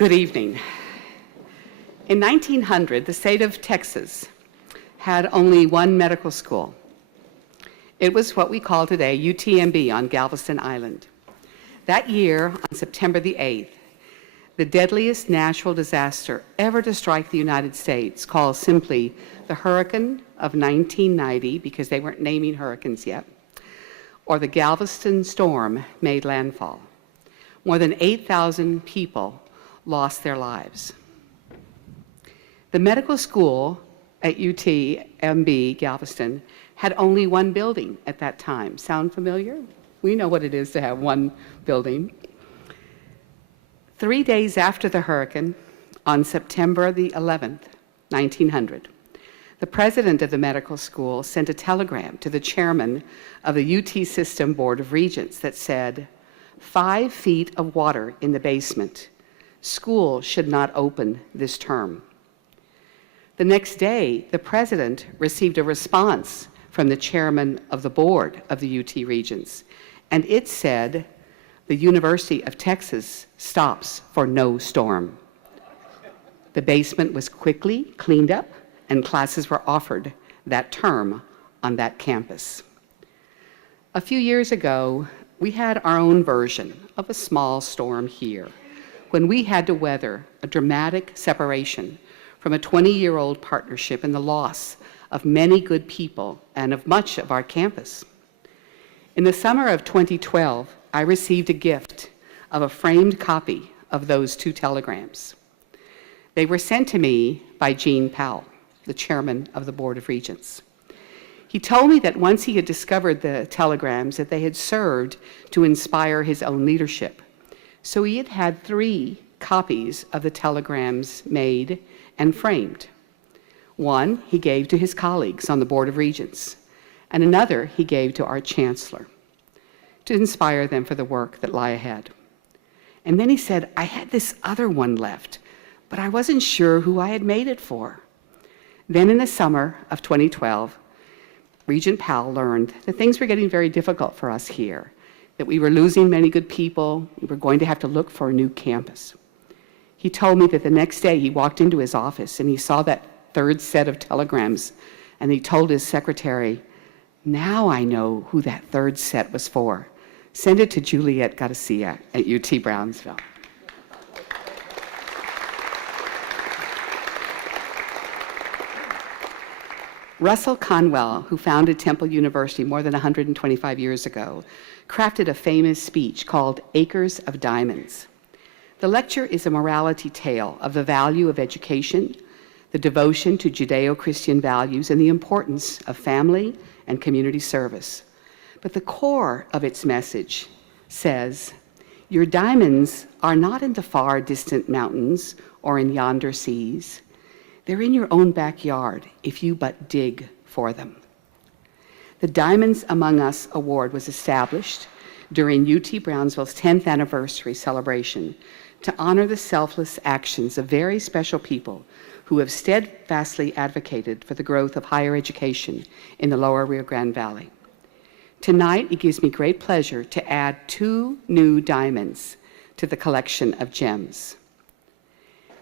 Good evening. In 1900, the state of Texas had only one medical school. It was what we call today UTMB on Galveston Island. That year, on September the 8th, the deadliest natural disaster ever to strike the United States, called simply the Hurricane of 1990, because they weren't naming hurricanes yet, or the Galveston storm, made landfall. More than 8,000 people lost their lives. The medical school at UTMB Galveston had only one building at that time. Sound familiar? We know what it is to have one building. 3 days after the hurricane, on September the 11th, 1900, the president of the medical school sent a telegram to the chairman of the UT System Board of Regents that said, 5 feet of water in the basement. School should not open this term. The next day, the president received a response from the chairman of the board of the UT Regents, and it said, the University of Texas stops for no storm. The basement was quickly cleaned up, and classes were offered that term on that campus. A few years ago, we had our own version of a small storm here, when we had to weather a dramatic separation from a 20-year-old partnership and the loss of many good people and of much of our campus. In the summer of 2012, I received a gift of a framed copy of those 2 telegrams. They were sent to me by Eugene Powell, the chairman of the Board of Regents. He told me that once he had discovered the telegrams, that they had served to inspire his own leadership. So he had had 3 copies of the telegrams made and framed. One he gave to his colleagues on the Board of Regents, and another he gave to our Chancellor to inspire them for the work that lie ahead. And then he said, I had this other one left, but I wasn't sure who I had made it for. Then in the summer of 2012, Regent Powell learned that things were getting very difficult for us here, that we were losing many good people, we were going to have to look for a new campus. He told me that the next day he walked into his office and he saw that 3rd set of telegrams, and he told his secretary, now I know who that 3rd set was for. Send it to Juliet Garcia at UT Brownsville. Russell Conwell, who founded Temple University more than 125 years ago, crafted a famous speech called Acres of Diamonds. The lecture is a morality tale of the value of education, the devotion to Judeo-Christian values, and the importance of family and community service. But the core of its message says, your diamonds are not in the far distant mountains or in yonder seas. They're in your own backyard if you but dig for them. The Diamonds Among Us Award was established during UT Brownsville's 10th anniversary celebration to honor the selfless actions of very special people who have steadfastly advocated for the growth of higher education in the lower Rio Grande Valley. Tonight, it gives me great pleasure to add 2 new diamonds to the collection of gems.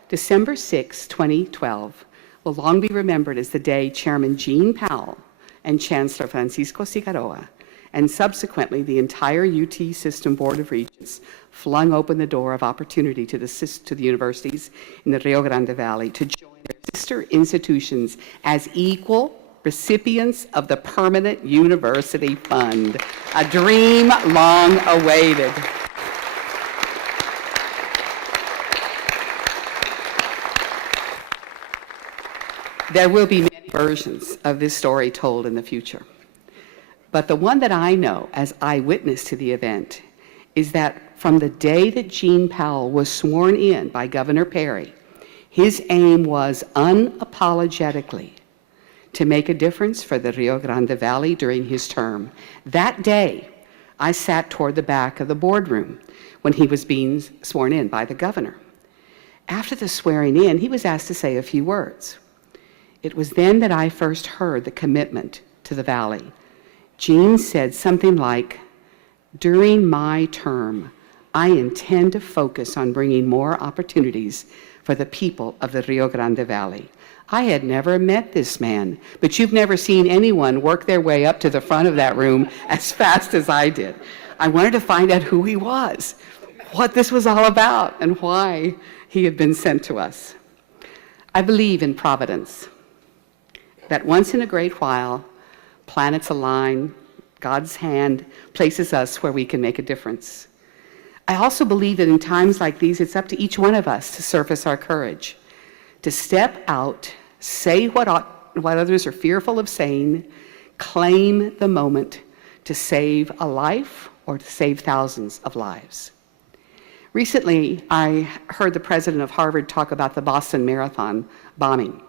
December 6, 2012 will long be remembered as the day Chairman Eugene Powell and Chancellor Francisco Cigarroa, and subsequently the entire UT System Board of Regents, flung open the door of opportunity to the universities in the Rio Grande Valley to join their sister institutions as equal recipients of the Permanent University Fund, a dream long awaited. There will be many versions of this story told in the future. But the one that I know as eyewitness to the event is that from the day that Eugene Powell was sworn in by Governor Perry, his aim was unapologetically to make a difference for the Rio Grande Valley during his term. That day, I sat toward the back of the boardroom when he was being sworn in by the governor. After the swearing in, he was asked to say a few words. It was then that I first heard the commitment to the valley. Eugene said something like, during my term, I intend to focus on bringing more opportunities for the people of the Rio Grande Valley. I had never met this man, but you've never seen anyone work their way up to the front of that room as fast as I did. I wanted to find out who he was, what this was all about, and why he had been sent to us. I believe in providence, that once in a great while, planets align, God's hand places us where we can make a difference. I also believe that in times like these, it's up to each one of us to surface our courage, to step out, say what others are fearful of saying, claim the moment to save a life or to save thousands of lives. Recently, I heard the president of Harvard talk about the Boston Marathon bombing.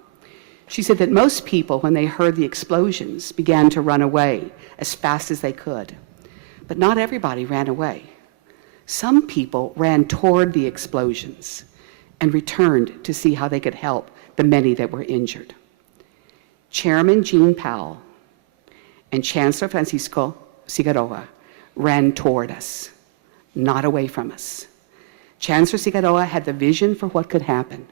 She said that most people, when they heard the explosions, began to run away as fast as they could. But not everybody ran away. Some people ran toward the explosions and returned to see how they could help the many that were injured. Chairman Eugene Powell and Chancellor Francisco Cigarroa ran toward us, not away from us. Chancellor Cigarroa had the vision for what could happen.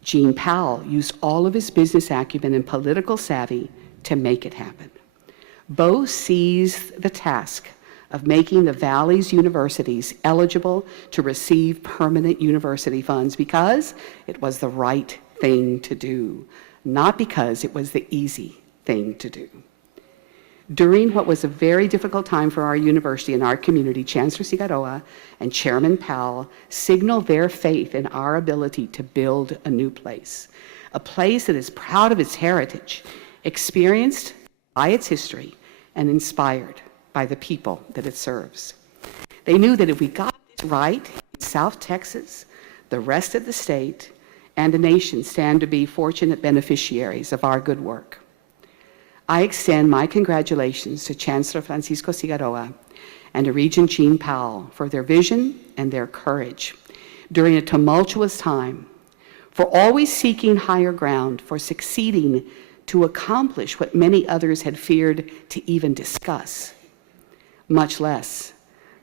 Eugene Powell used all of his business acumen and political savvy to make it happen. Both seized the task of making the Valley's universities eligible to receive permanent university funds because it was the right thing to do, not because it was the easy thing to do. During what was a very difficult time for our university and our community, Chancellor Cigarroa and Chairman Powell signaled their faith in our ability to build a new place, a place that is proud of its heritage, experienced by its history, and inspired by the people that it serves. They knew that if we got this right in South Texas, the rest of the state and the nation stand to be fortunate beneficiaries of our good work. I extend my congratulations to Chancellor Francisco Cigarroa and to Regent Eugene Powell for their vision and their courage during a tumultuous time, for always seeking higher ground, for succeeding to accomplish what many others had feared to even discuss, much less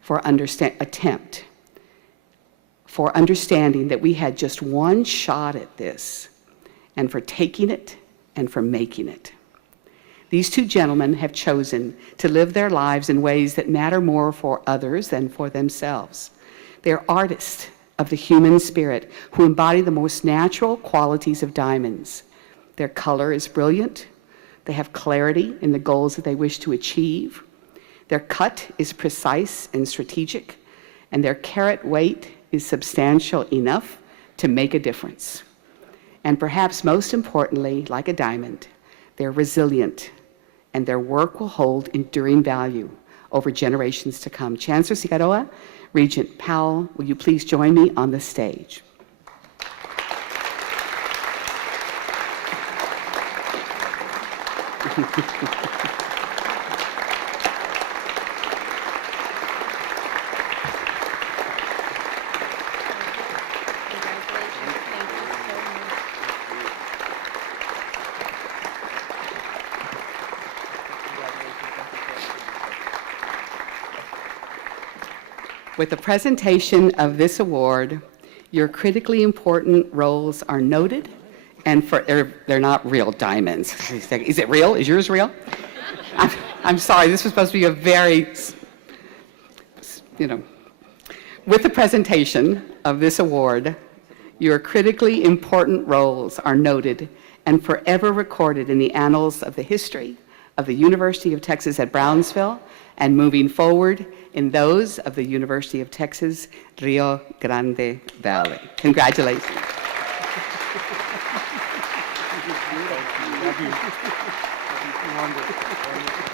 for understanding that we had just one shot at this, and for taking it and for making it. These two gentlemen have chosen to live their lives in ways that matter more for others than for themselves. They're artists of the human spirit who embody the most natural qualities of diamonds. Their color is brilliant. They have clarity in the goals that they wish to achieve. Their cut is precise and strategic, and their carat weight is substantial enough to make a difference. And perhaps most importantly, like a diamond, they're resilient, and their work will hold enduring value over generations to come. Chancellor Cigarroa, Regent Powell, will you please join me on the stage? With the presentation of this award, your critically important roles are noted, and they're not real diamonds. Is it real? Is yours real? I'm sorry, this was supposed to be a very, With the presentation of this award, your critically important roles are noted and forever recorded in the annals of the history of the University of Texas at Brownsville, and moving forward in those of the University of Texas, Rio Grande Valley. Congratulations. Thank you.